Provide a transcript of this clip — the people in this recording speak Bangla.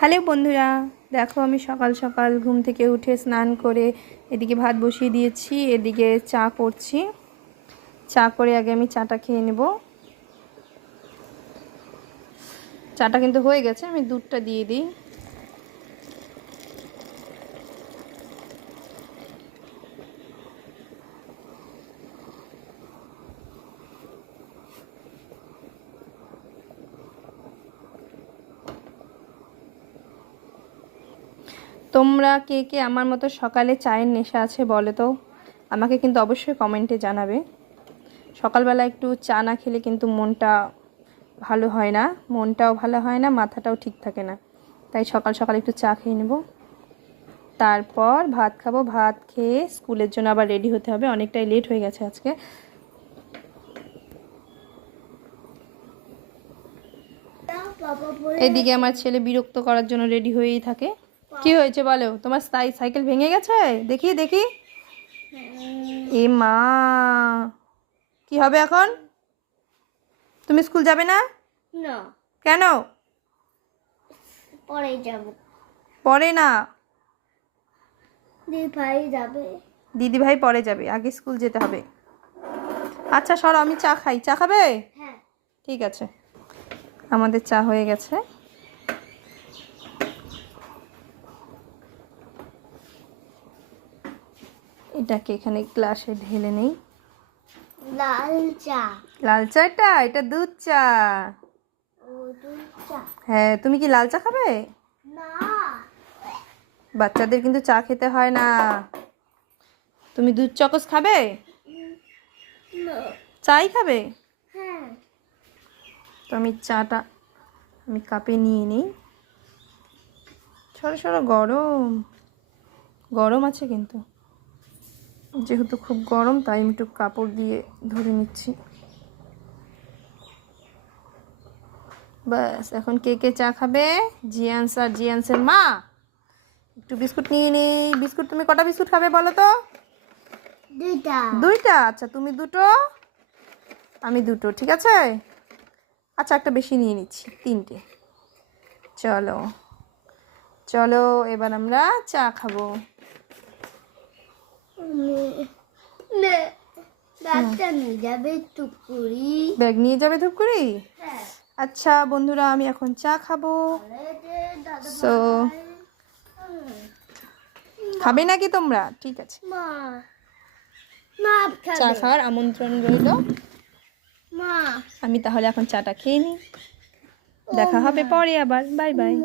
হ্যালো বন্ধুরা, দেখো আমি সকাল সকাল ঘুম থেকে উঠে স্নান করে এদিকে ভাত বসিয়ে দিয়েছি, এদিকে চা করছি। চা করে আগে আমি চাটা খেয়ে নেব। চাটা কিন্তু হয়ে গেছে, আমি দুধটা দিয়ে দিই। তোমরা কে কে আমার মতো সকালে চায়ের নেশা আছে বলো তো, আমাকে কিন্তু অবশ্যই কমেন্টে জানাবে। সকালবেলা একটু চা না খেলে কিন্তু মনটা ভালো হয় না, মনটাও ভালো হয় না, মাথাটাও ঠিক থাকে না। তাই সকাল সকাল একটু চা খেয়ে নেব, তারপর ভাত খাবো। ভাত খেয়ে স্কুলের জন্য আবার রেডি হতে হবে, অনেকটাই লেট হয়ে গেছে আজকে। এদিকে আমার ছেলে বিরক্ত করার জন্য রেডি হয়েই থাকে। কি হয়েছে বলো, তোমার সাইকেল ভেঙে গেছে? দেখি দেখি। এ মা, কি হবে এখন? তুমি স্কুল যাবে না? না, কেন? পরে যাব। পরে না, দিদি ভাই যাবে। দিদি ভাই পরে যাবে, আগে স্কুল যেতে হবে। আচ্ছা সরো, আমি চা খাই। চা খাবে? হ্যাঁ। ঠিক আছে, আমাদের চা হয়ে গেছে। এটাকে এখানে গ্লাসে ঢেলে নেই। লাল চা। লাল চাটা? এটা দুধ চা। ও দুধ চা। হ্যাঁ, তুমি কি লাল চা খাবে? না। বাচ্চাদের কিন্তু চা খেতে হয় না। তুমি দুধ চকোস খাবে? না। চাই খাবে? হ্যাঁ। তো আমি চাটা কাপে নিয়ে নিই। সরো সরো, গরম গরম আছে কিন্তু, যেহেতু খুব গরম তাই আমি একটু কাপড় দিয়ে ধরে নিচ্ছি। ব্যাস, এখন কে কে চা খাবে? জিয়ান্স আর জিয়ান্সের মা। একটু বিস্কুট নিয়ে নিই। বিস্কুট তুমি কটা বিস্কুট খাবে বলো তো? দুইটা। দুইটা? আচ্ছা, তুমি দুটো, আমি দুটো, ঠিক আছে। আচ্ছা, একটা বেশি নিয়ে নিচ্ছি, তিনটে। চলো চলো, এবার আমরা চা খাবো। ব্যাগটা নিয়ে যাবে টুকুরি। ব্যাগ নিয়ে যাবে ধূপগুড়ি? হ্যাঁ। আচ্ছা বন্ধুরা, আমি এখন চা খাবো। সো খাবে নাকি তোমরা? ঠিক আছে, মা, মা চা খাওয়ার আমন্ত্রণ রইল। মা, আমি তাহলে এখন চাটা খেয়ে নিই, দেখা হবে পরে আবার। Bye bye.